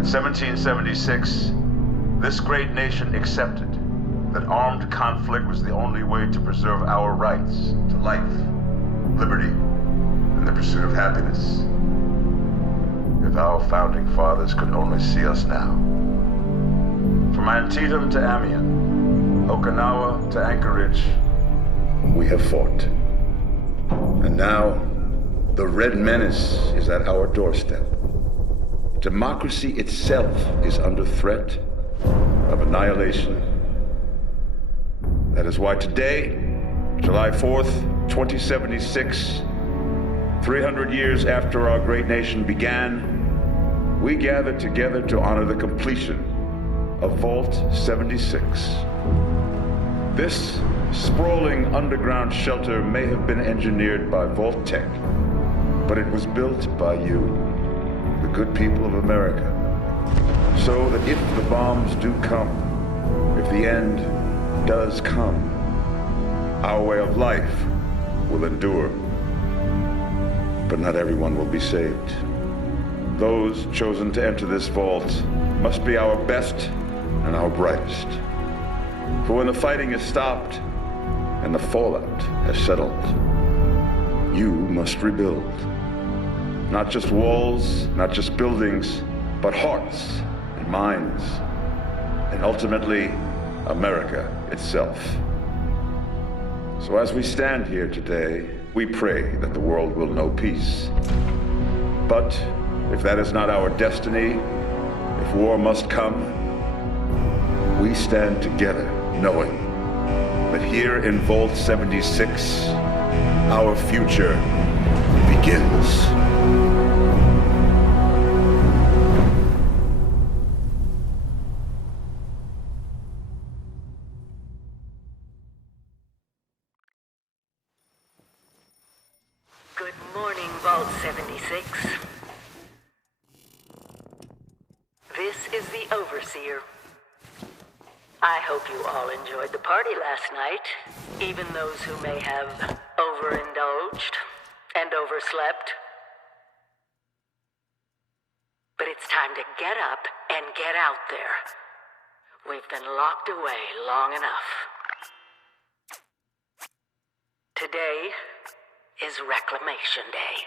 In 1776, this great nation accepted that armed conflict was the only way to preserve our rights to life, liberty, and the pursuit of happiness. If our founding fathers could only see us now. From Antietam to Amiens, Okinawa to Anchorage, we have fought. And now, the Red Menace is at our doorstep. Democracy itself is under threat of annihilation. That is why today, July 4th, 2076, 300 years after our great nation began, we gather together to honor the completion of Vault 76. This sprawling underground shelter may have been engineered by Vault Tech, but it was built by you, the good people of America, so that if the bombs do come, if the end does come, our way of life will endure. But not everyone will be saved. Those chosen to enter this vault must be our best and our brightest. For when the fighting is stopped and the fallout has settled, you must rebuild. Not just walls, not just buildings, but hearts and minds, and ultimately, America itself. So as we stand here today, we pray that the world will know peace. But if that is not our destiny, if war must come, we stand together knowing that here in Vault 76, our future begins. Good morning, Vault 76. This is the Overseer. I hope you all enjoyed the party last night, even those who may have overindulged and overslept. But it's time to get up and get out there. We've been locked away long enough. Today is Reclamation Day.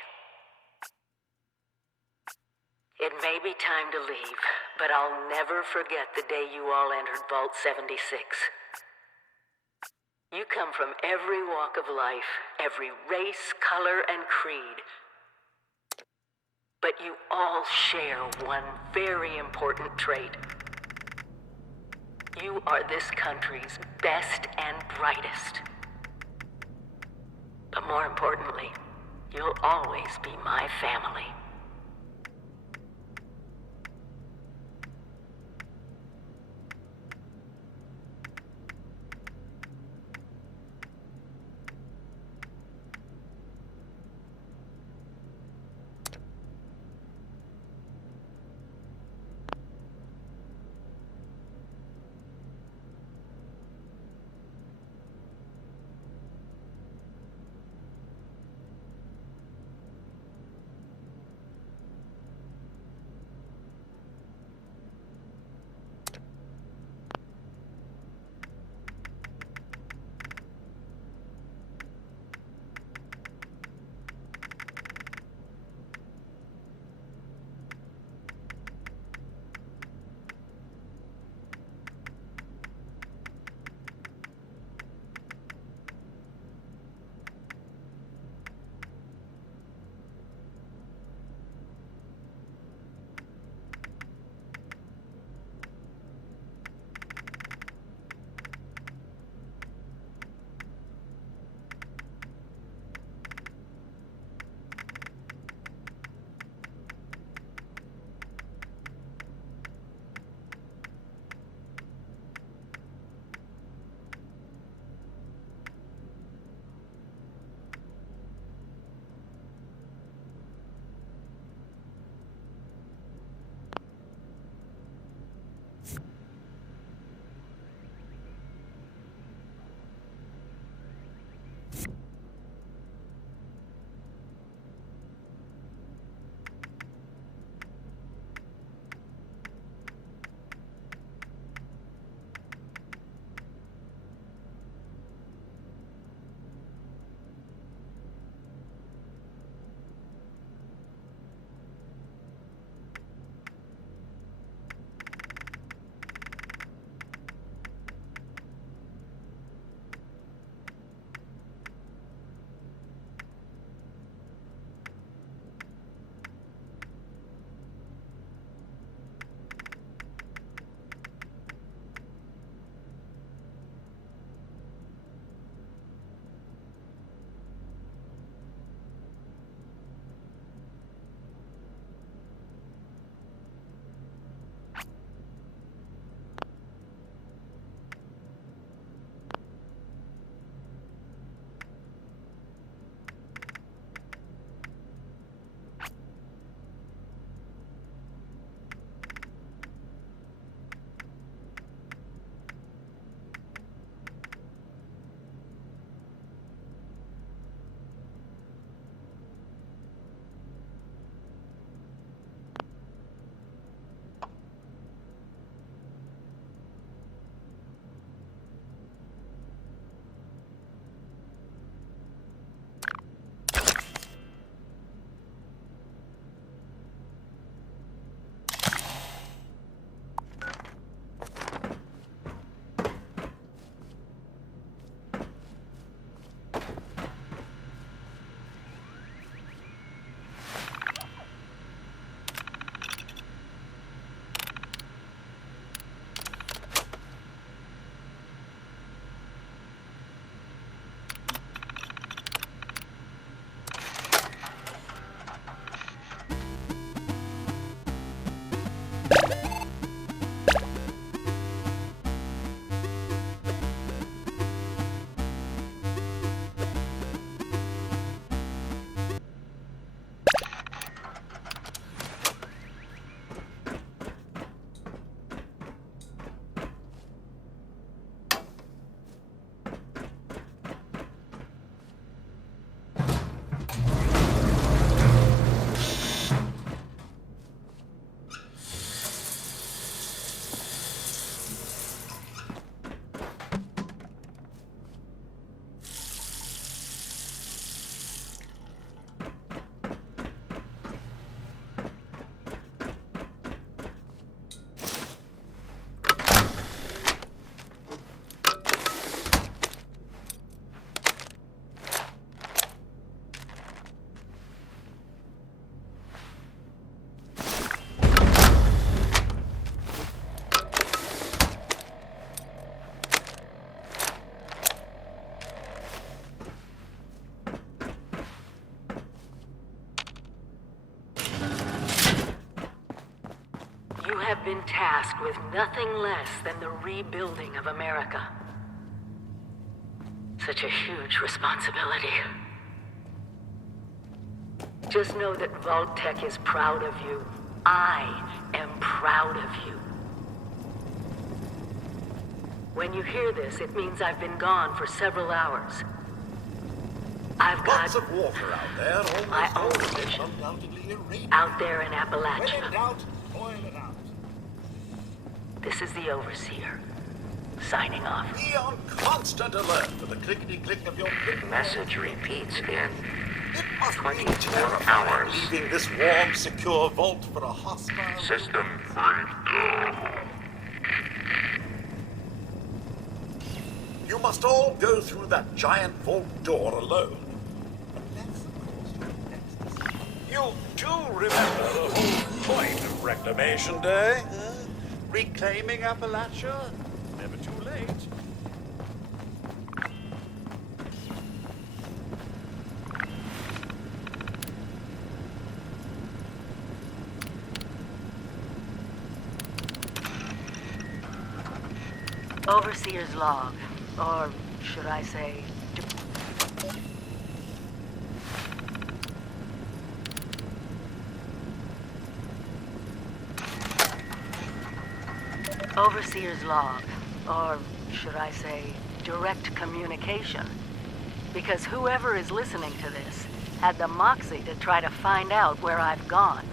It may be time to leave, but I'll never forget the day you all entered Vault 76. You come from every walk of life, every race, color, and creed. But you all share one very important trait. You are this country's best and brightest. But more importantly, you'll always be my family. have been tasked with nothing less than the rebuilding of America. Such a huge responsibility. Just know that Vault-Tec is proud of you. I am proud of you. When you hear this, it means I've been gone for several hours. I've got Lots of water out there, my almost own all of it mission undoubtedly irradiated. out there in When in Appalachia. doubt, boil it out. This is the Overseer, signing off. Be on constant alert for the clickety-click of your click. Message repeats in It must be 24 terrifying hours. leaving this warm, secure vault for a hostile... System breakdown. You must all go through that giant vault door alone. Unless, of course, you're next. You do remember the whole point of Reclamation Day? Huh? Reclaiming Appalachia? Never too late. Overseer's log, or should I say... Overseer's log, or should I say, direct communication. Because whoever is listening to this had the moxie to try to find out where I've gone.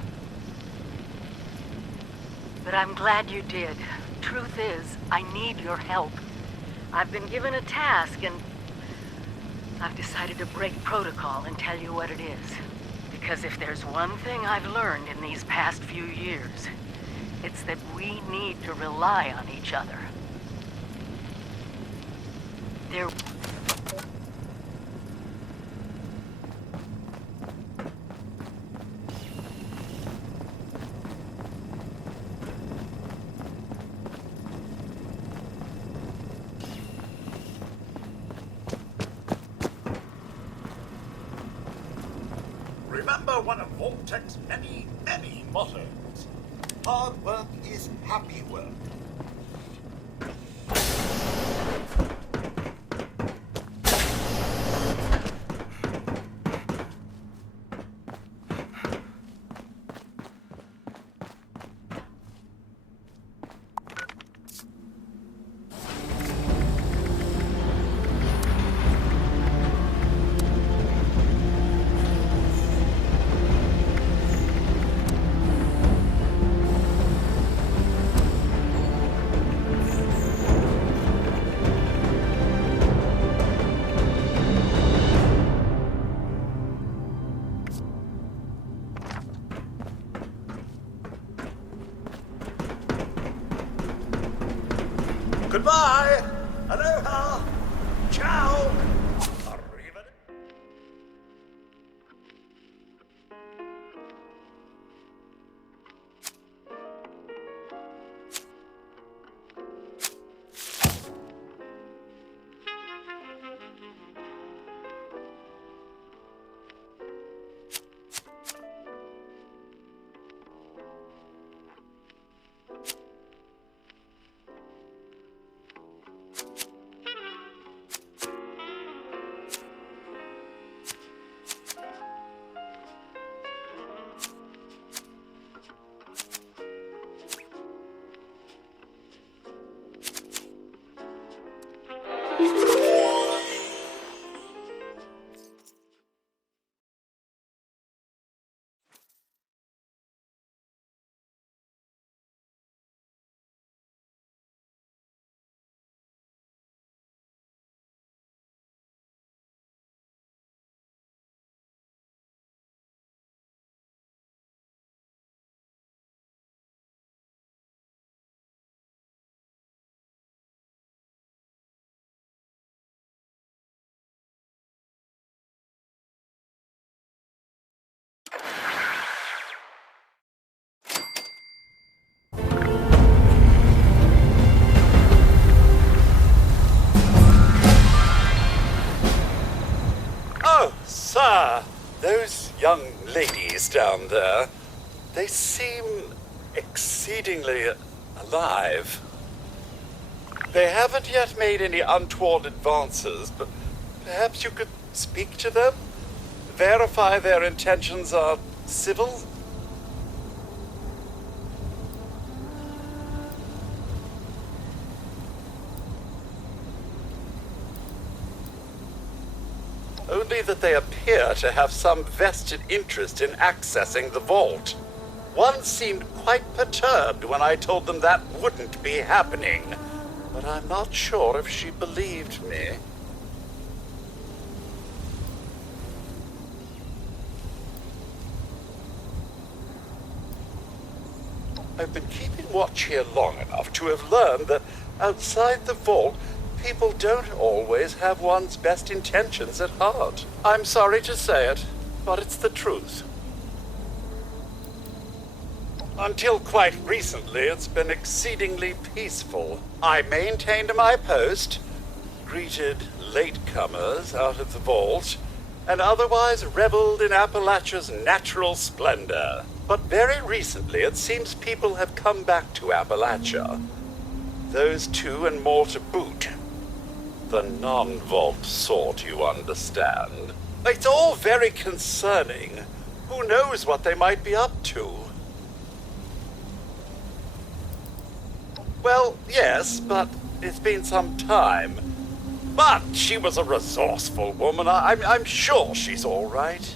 But I'm glad you did. Truth is, I need your help. I've been given a task and I've decided to break protocol and tell you what it is. Because if there's one thing I've learned in these past few years, it's that we need to rely on each other. There... Remember one of Vault-Tec's many, many mottos. Hard work is happy work. Goodbye! Aloha! Ciao! Arrivederci. Oh, sir, those young ladies down there, they seem exceedingly alive. They haven't yet made any untoward advances, but perhaps you could speak to them? Verify their intentions are civil? Only that they appear to have some vested interest in accessing the vault. One seemed quite perturbed when I told them that wouldn't be happening, but I'm not sure if she believed me. I've been keeping watch here long enough to have learned that outside the vault, people don't always have one's best intentions at heart. I'm sorry to say it, but it's the truth. Until quite recently, it's been exceedingly peaceful. I maintained my post, greeted latecomers out of the vault, and otherwise reveled in Appalachia's natural splendor. But very recently, it seems people have come back to Appalachia. Those two and more to boot. The non-vault sort, you understand. It's all very concerning. Who knows what they might be up to? Well, yes, but it's been some time. But she was a resourceful woman. I'm sure she's all right.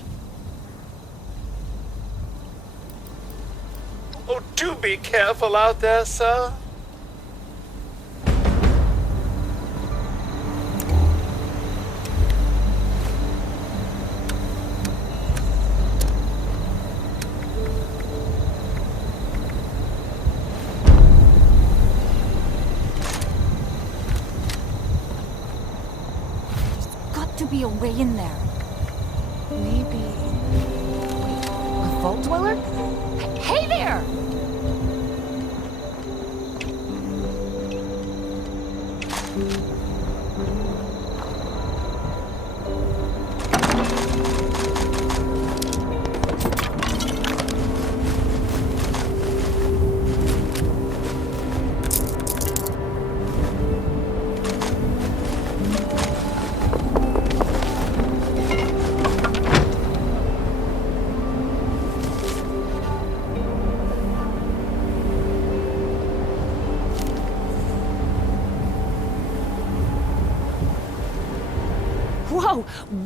Oh, do be careful out there, sir. To be a way in there. Maybe... Wait, a vault dweller? Hey there!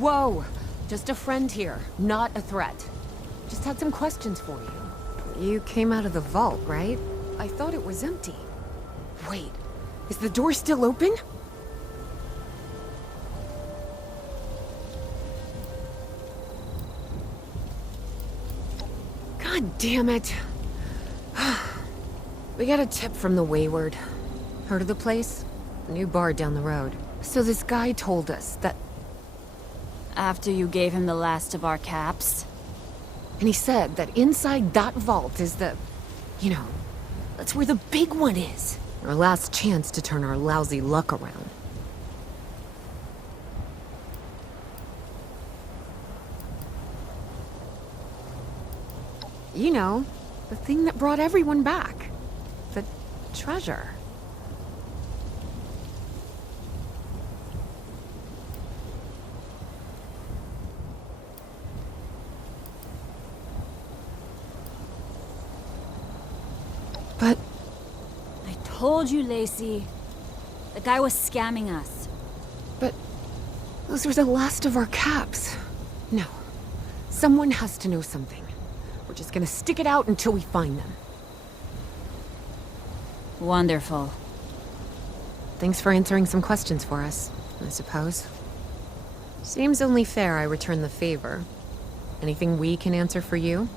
Whoa! Just a friend here, not a threat. Just had some questions for you. You came out of the vault, right? I thought it was empty. Wait, is the door still open? God damn it. We got a tip from the Wayward. Heard of the place? A new bar down the road. So this guy told us that after you gave him the last of our caps? And he said that inside that vault is the... You know, that's where the big one is. Our last chance to turn our lousy luck around. You know, the thing that brought everyone back. The treasure. But... I told you, Lacey. The guy was scamming us. But... those were the last of our caps. No. Someone has to know something. We're just gonna stick it out until we find them. Wonderful. Thanks for answering some questions for us, I suppose. Seems only fair I return the favor. Anything we can answer for you?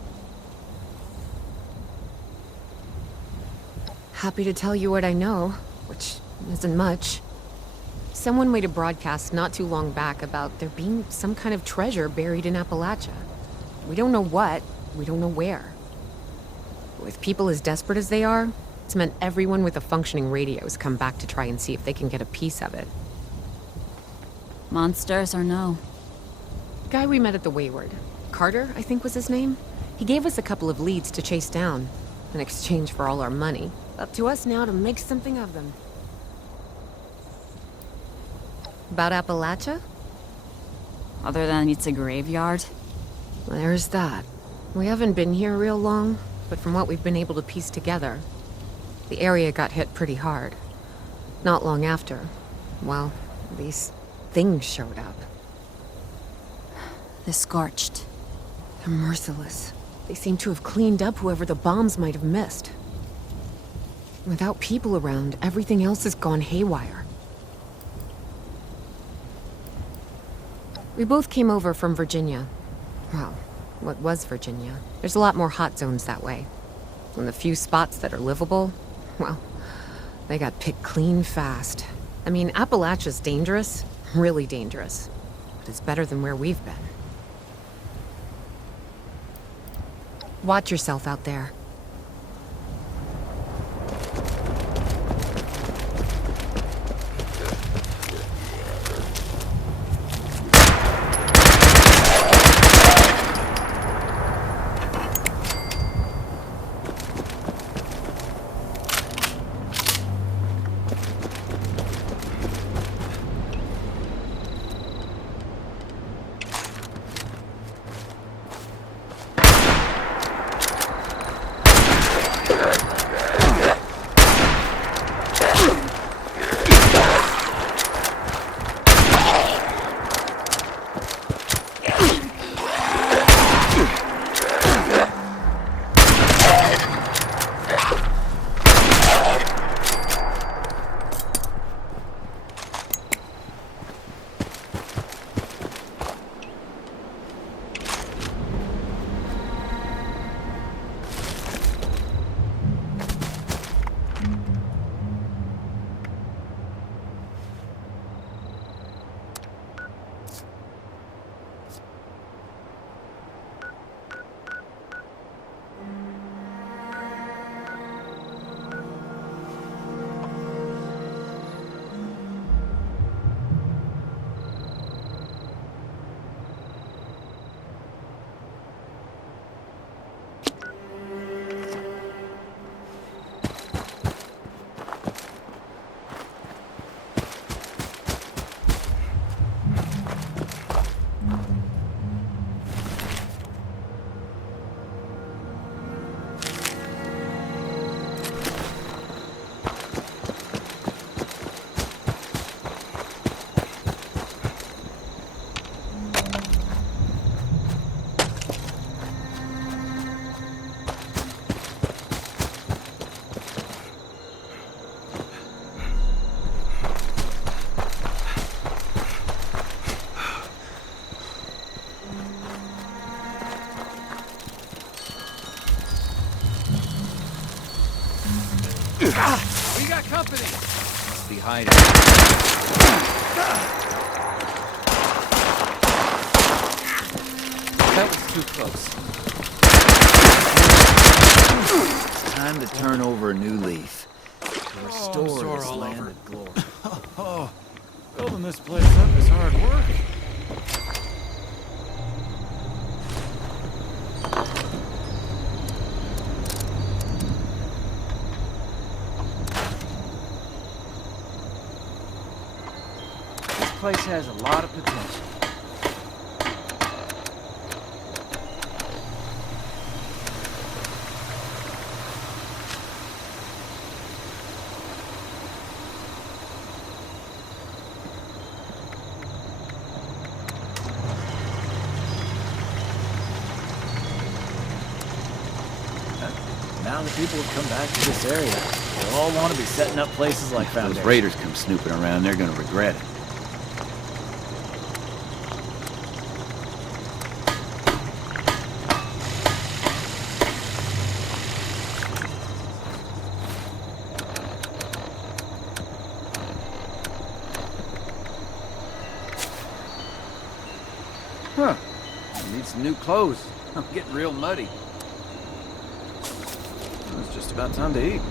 Happy to tell you what I know, which isn't much. Someone made a broadcast not too long back about there being some kind of treasure buried in Appalachia. We don't know what, we don't know where. With people as desperate as they are, it's meant everyone with a functioning radio has come back to try and see if they can get a piece of it. Monsters or no? Guy we met at the Wayward. Carter, I think was his name. He gave us a couple of leads to chase down. in exchange for all our money. Up to us now to make something of them. About Appalachia? Other than it's a graveyard? There's that. We haven't been here real long, but from what we've been able to piece together, the area got hit pretty hard. Not long after, well, these things showed up. The Scorched. They're merciless. They seem to have cleaned up whoever the bombs might have missed. Without people around, everything else has gone haywire. We both came over from Virginia. Well, what was Virginia? There's a lot more hot zones that way. And the few spots that are livable, well, they got picked clean fast. I mean, Appalachia's dangerous, really dangerous. But it's better than where we've been. Watch yourself out there. We got company! Must be hiding. That was too close. Time to turn over a new leaf. To restore this land of glory. Building this place up is hard work. This place has a lot of potential. Now the people have come back to this area. They all want to be setting up places like Foundation. Those raiders come snooping around, they're gonna regret it. Huh. I need some new clothes. I'm getting real muddy. It's just about time to eat.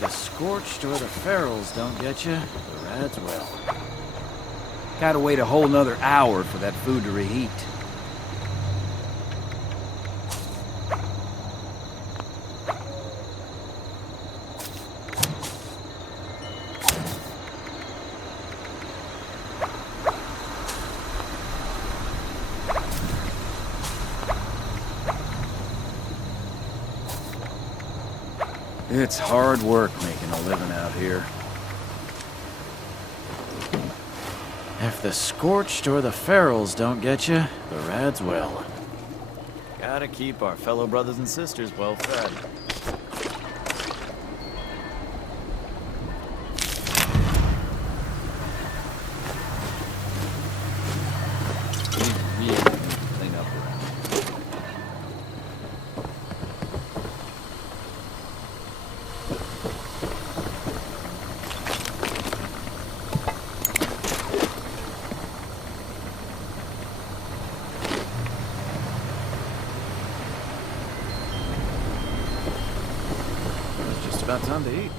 If the scorched or the ferals don't get you, the rads will. Gotta wait a whole nother hour for that food to reheat. It's hard work making a living out here. If the scorched or the ferals don't get you, the rads will. Gotta keep our fellow brothers and sisters well fed. We really clean up around. About time to eat.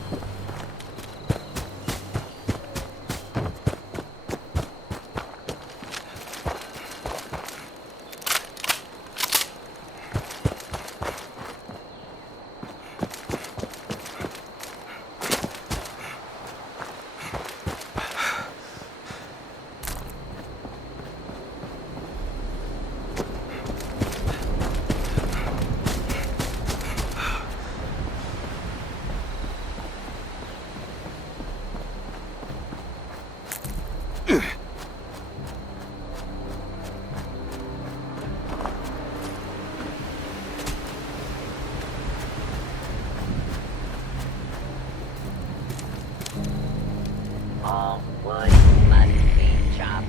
All wood must be chopped.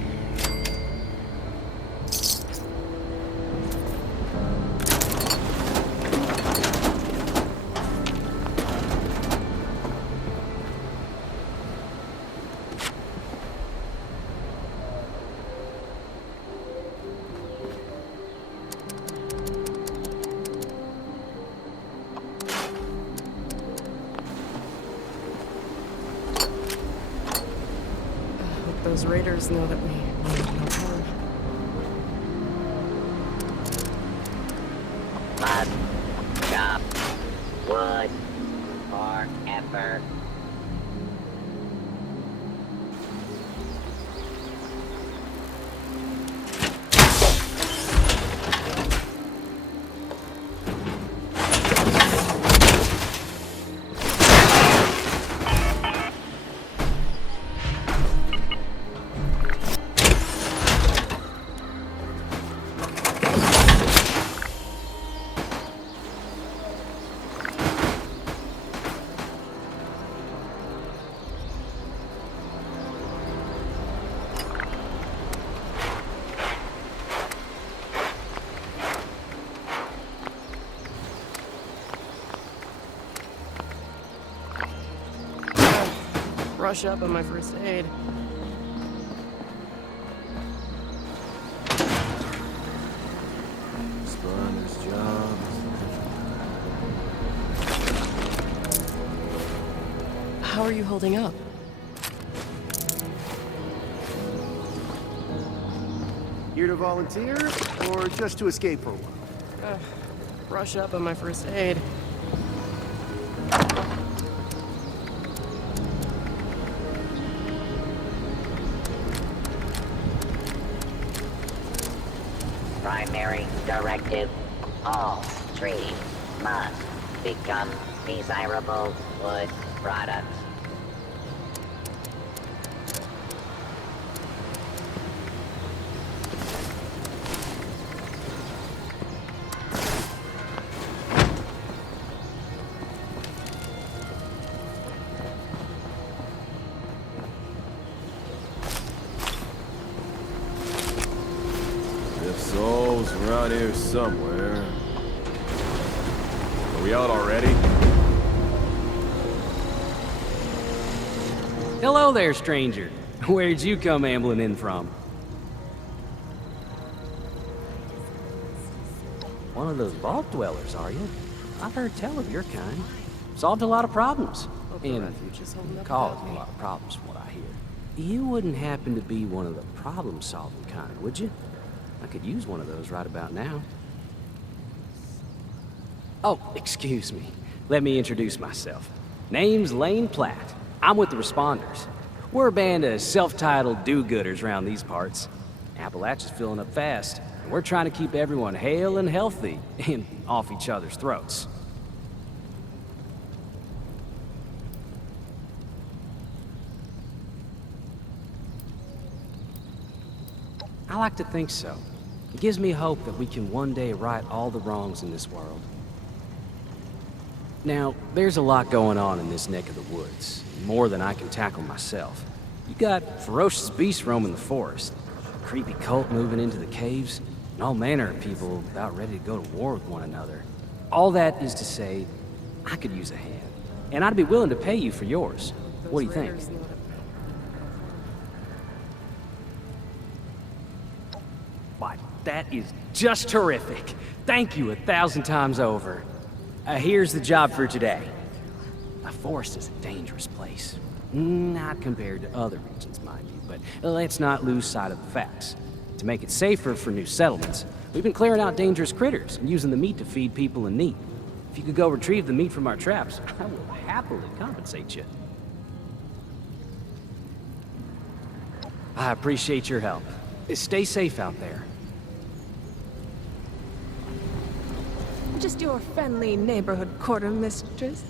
Those raiders know that we have no time. Must chop wood forever. Brush up on my first aid. Spawner's job. How are you holding up? Here to volunteer, or just to escape for a while? Brush up on my first aid. Primary directive. All trees must become desirable wood products. If souls were out here somewhere. Are we out already? Hello there, stranger. Where'd you come ambling in from? One of those vault dwellers, are you? I've heard tell of your kind. Solved a lot of problems. Hope the And refuge is holding up caused without a me. lot of problems from what I hear. You wouldn't happen to be one of the problem-solving kind, would you? I could use one of those right about now. Oh, excuse me. Let me introduce myself. Name's Lane Platt. I'm with the Responders. We're a band of self-titled do-gooders around these parts. Appalachia's filling up fast, and we're trying to keep everyone hale and healthy and off each other's throats. I like to think so. It gives me hope that we can one day right all the wrongs in this world. Now, there's a lot going on in this neck of the woods, more than I can tackle myself. You got ferocious beasts roaming the forest, a creepy cult moving into the caves, and all manner of people about ready to go to war with one another. All that is to say, I could use a hand, and I'd be willing to pay you for yours. What do you think? Raiders know that- Why, that is just terrific. Thank you 1,000 times over. Here's the job for today. The forest is a dangerous place. Not compared to other regions, mind you, but let's not lose sight of the facts. To make it safer for new settlements, we've been clearing out dangerous critters and using the meat to feed people in need. If you could go retrieve the meat from our traps, I will happily compensate you. I appreciate your help. Stay safe out there. Just your friendly neighborhood quartermistress.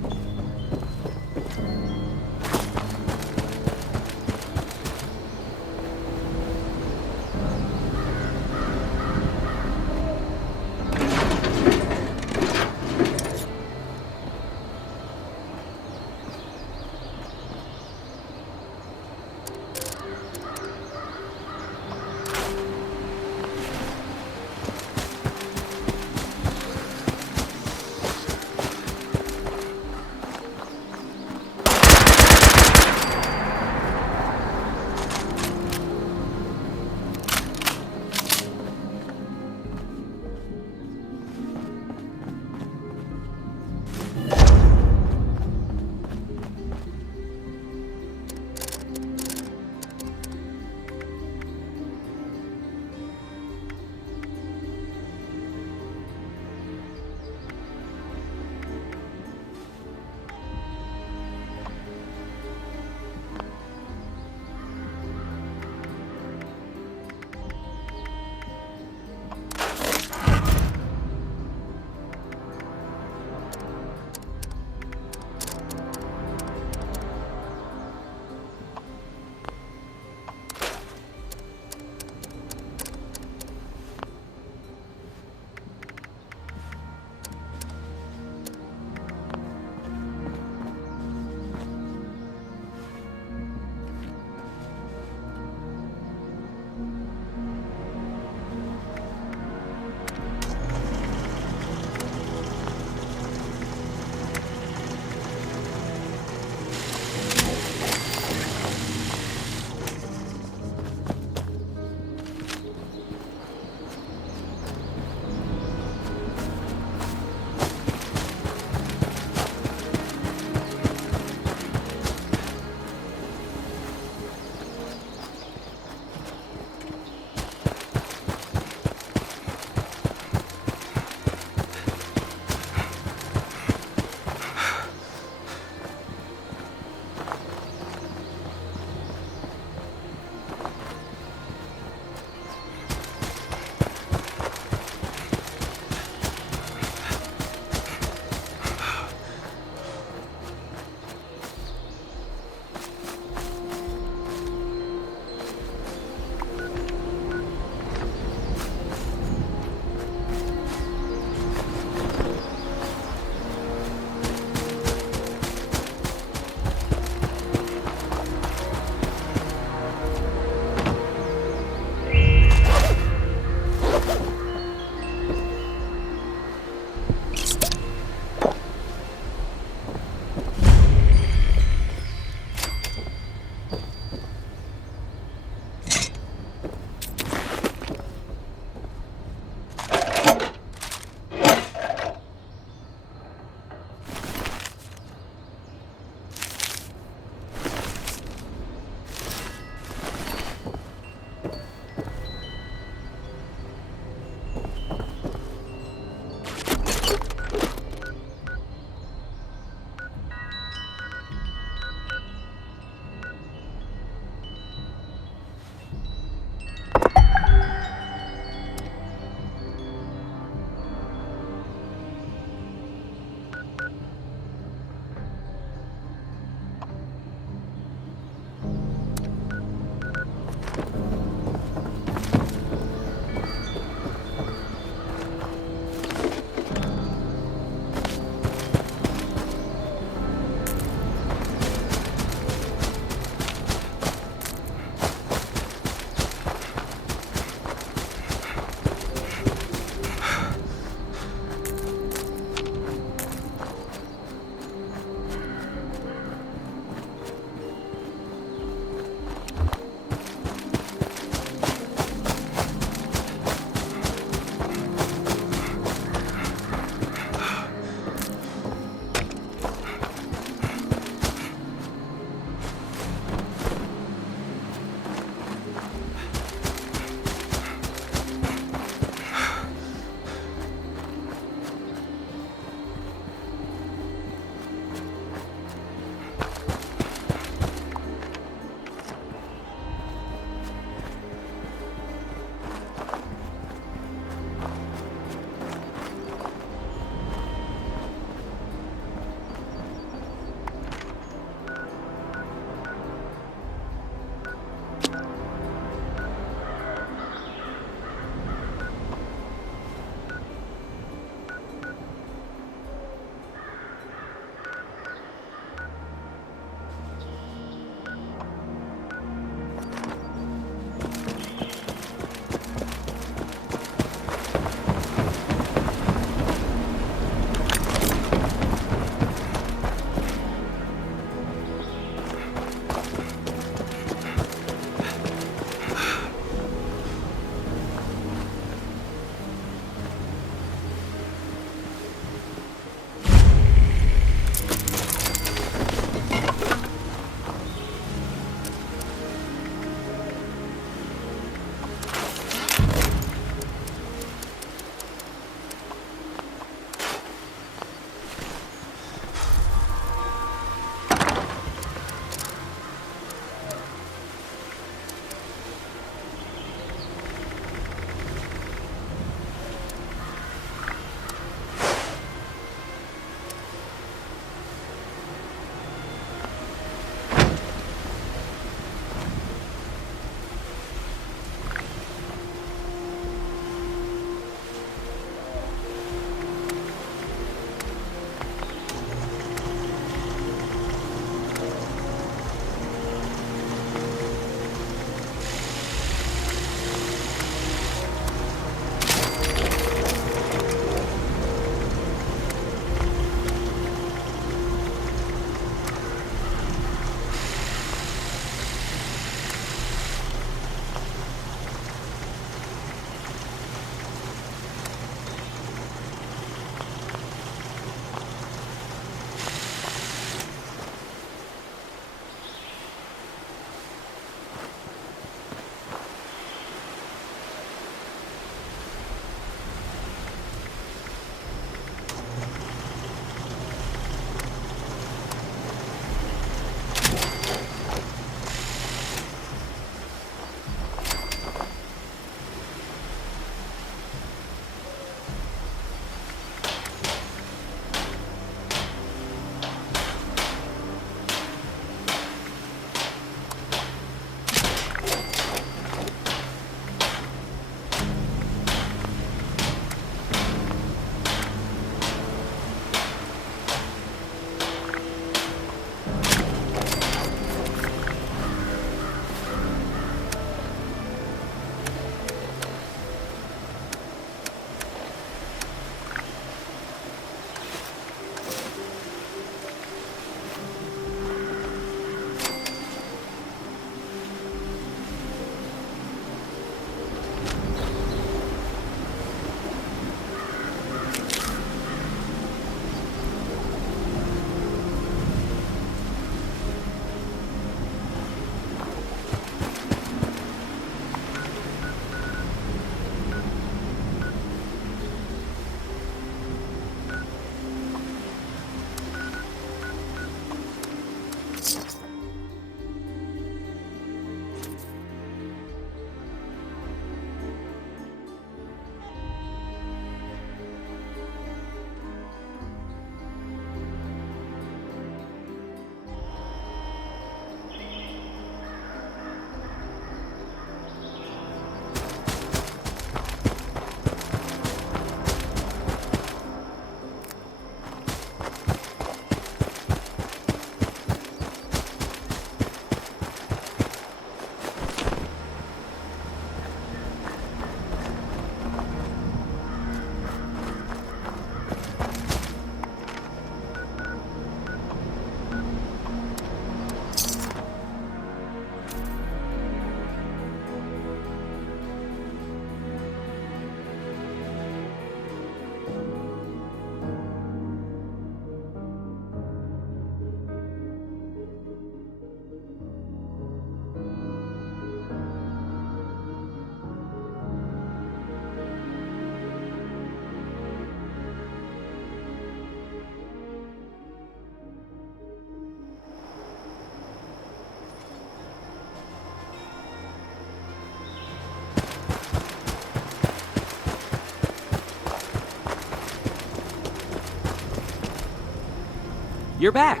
You're back.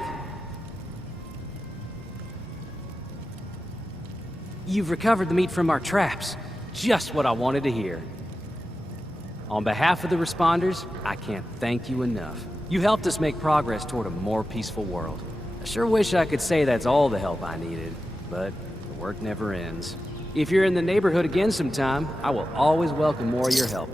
You've recovered the meat from our traps. Just what I wanted to hear. On behalf of the responders, I can't thank you enough. You helped us make progress toward a more peaceful world. I sure wish I could say that's all the help I needed, but the work never ends. If you're in the neighborhood again sometime, I will always welcome more of your help.